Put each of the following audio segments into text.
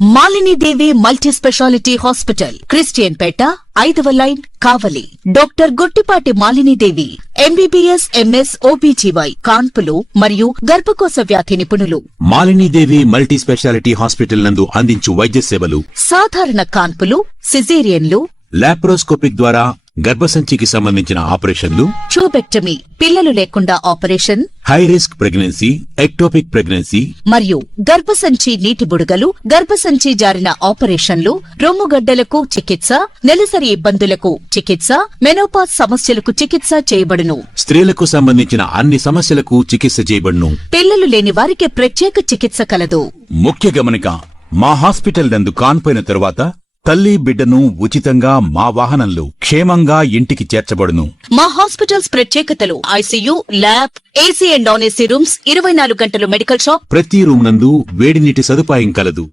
Malini Devi multi specialty hospital, Christian Peta, 5వ line, Kavali. Doctor Guttipati Malinidevi, MBBS, MS, OBGY, కాన్పులు మరియు గర్భకోశ వ్యాధి నిపుణులు. మాలినీదేవి మల్టీ స్పెషాలిటీ హాస్పిటల్ నందు అందించు వైద్య సేవలు: సాధారణ కాన్పులు, సిజేరియన్లు, లాప్రోస్కోపిక్ ద్వారా గర్భసంచికి సంబంధించిన ఆపరేషన్లు, ట్యూబెక్టమీ, పిల్లలు లేకుండా operation, high risk pregnancy, ectopic pregnancy మరియు గర్భసంచి నీటి బుడగలు, గర్భసంచి జారిన ఆపరేషన్లు, రొమ్ముగడ్డలకు చికిత్స, నెలసరి ఇబ్బందులకు చికిత్స, మెనోపాజ్ సమస్యలకు చికిత్స చేయబడును. స్త్రీలకు సంబంధించిన అన్ని సమస్యలకు చికిత్స చేయబడును. పిల్లలు లేని వారికి ప్రత్యేక చికిత్స కలదు. ముఖ్య గమనిక: మా హాస్పిటల్ నందు కాన్పోయిన తరువాత తల్లి బిడ్డను ఉచితంగా మా వాహనంలో క్షేమంగా ఇంటికి చేర్చబడును. మా హాస్పిటల్స్ ప్రత్యేకతలు: ICU, lab, AC and non AC rooms, 24 గంటలు మెడికల్ షాప్, ప్రతి రూమ్ నందు వేడి నీటి సదుపాయం కలదు.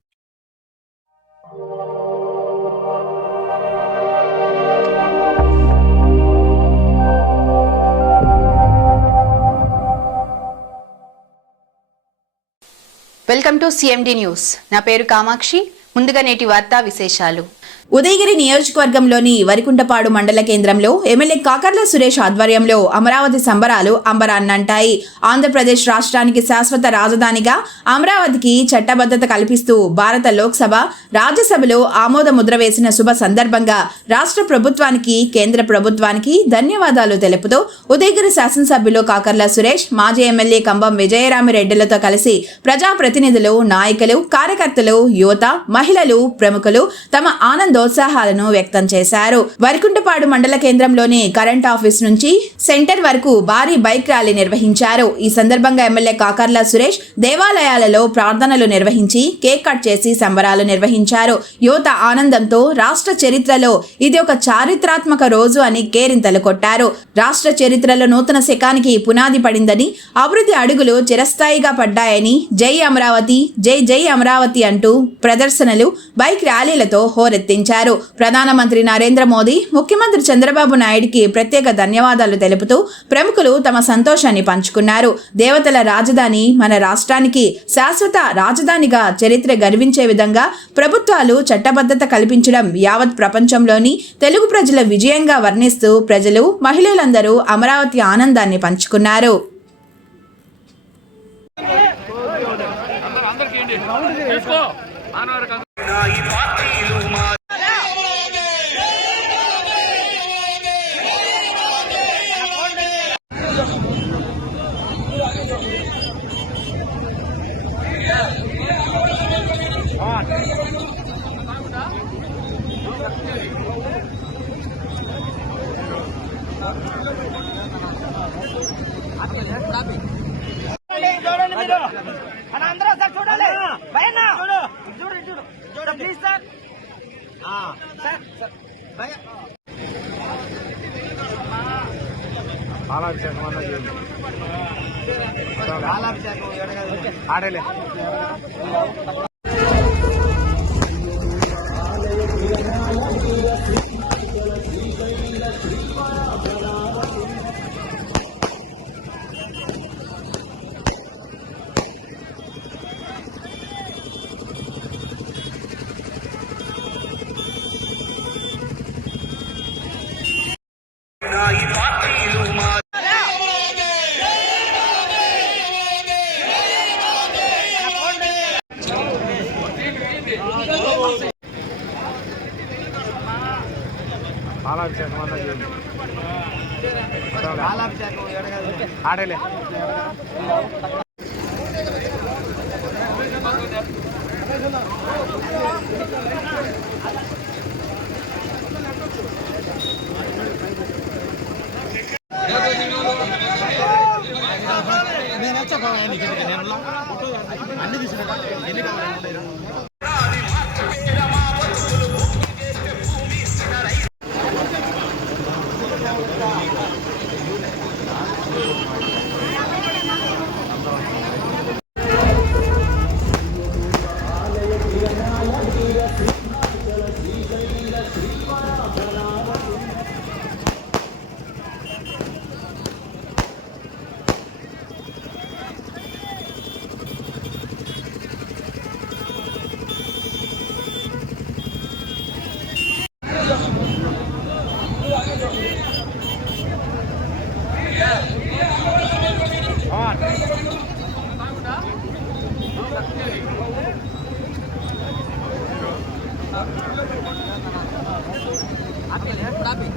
Welcome to CMD news. నా పేరు కామాక్షి. ముందుగా నేటి వార్తా విశేషాలు. ఉదయగిరి నియోజకవర్గంలోని వరికుంటపాడు మండల కేంద్రంలో ఎమ్మెల్యే కాకర్ల సురేష్ ఆధ్వర్యంలో అమరావతి సంబరాలు అంబరాన్నంటాయి. ఆంధ్రప్రదేశ్ రాష్ట్రానికి శాశ్వత రాజధానిగా అమరావతికి చట్టబద్ధత కల్పిస్తూ భారత లోక్సభ, రాజ్యసభలో ఆమోద ముద్ర వేసిన శుభ సందర్భంగా రాష్ట్ర ప్రభుత్వానికి, కేంద్ర ప్రభుత్వానికి ధన్యవాదాలు తెలుపుతూ ఉదయగిరి శాసనసభ్యులు కాకర్ల సురేష్, మాజీ ఎమ్మెల్యే కంబం విజయరామిరెడ్డిలతో కలిసి ప్రజాప్రతినిధులు, నాయకులు, కార్యకర్తలు, యువత, మహిళలు, ప్రముఖులు తమ ఆనందోత్సాహాలను వ్యక్తం చేశారు. వరికుంటపాడు మండల కేంద్రంలోని కరెంట్ ఆఫీస్ నుంచి సెంటర్ వరకు భారీ బైక్ ర్యాలీ నిర్వహించారు. ఈ సందర్భంగా ఎమ్మెల్యే కాకర్ల సురేష్ దేవాలయాలలో ప్రార్థనలు నిర్వహించి కేక్ కట్ చేసి సంబరాలు నిర్వహించారు. యువత ఆనందంతో రాష్ట్ర చరిత్రలో ఇది ఒక చారిత్రాత్మక రోజు అని కేరింతలు కొట్టారు. రాష్ట్ర చరిత్రలో నూతన శకానికి పునాది పడిందని, అభివృద్ధి అడుగులు చిరస్థాయిగా పడ్డాయని, జై అమరావతి, జై జై అమరావతి అంటూ ప్రదర్శనలు, బైక్ ర్యాలీలతో హోరెత్తించారు. ప్రధానమంత్రి నరేంద్ర మోదీ, ముఖ్యమంత్రి చంద్రబాబు నాయుడికి ప్రత్యేక ధన్యవాదాలు తెలుపుతూ ప్రముఖులు తమ సంతోషాన్ని పంచుకున్నారు. దేవతల రాజధాని మన రాష్ట్రానికి శాశ్వత రాజధానిగా చరిత్ర గర్వించే విధంగా ప్రభుత్వాలు చట్టబద్ధత కల్పించడం యావత్ ప్రపంచంలోని తెలుగు ప్రజల విజయంగా వర్ణిస్తూ ప్రజలు, మహిళలందరూ అమరావతి ఆనందాన్ని పంచుకున్నారు. ఆడలే ఆడలే అన్ని తీసుకుంటా. ఆపి